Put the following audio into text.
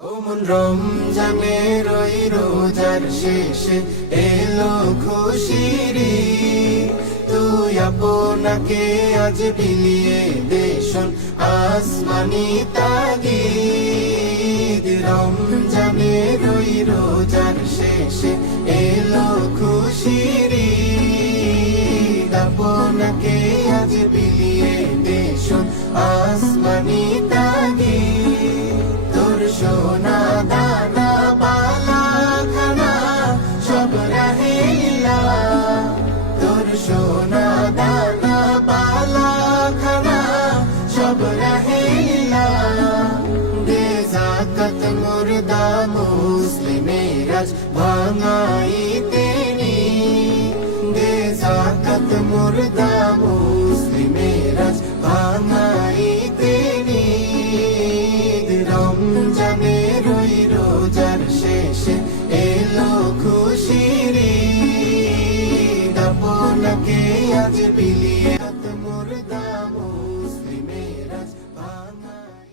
ওমন রমজানের ওই রোজার শেষে এলো খুশির ঈদ। তুই আপনাকে আজ বিলিয়ে দেশন আসমানি তাগিদ। রমজানের ওই রোজার শেষে এলো খুশির ঈদ। আপনাকে আজ বিলিয়ে দেশন আসমানি তাগিদ। তোর সোনা দানা বালা খানা সব রাহেলা, তোর সোনা দানা বালা খানা সব রাহেলা। দে যাকাত মুর্দা মুসলিমের আজ ভাঙাইতে নি, দে যাকাত মুর্দা মুসলিমের আজ ভাঙাইতে নি। রমজানের ওই রোজার শেষে এলো খুশির ঈদ। আপনাকে আজ বিলিয়ে মুর্দা মুসলিমের আজ ভাঙাই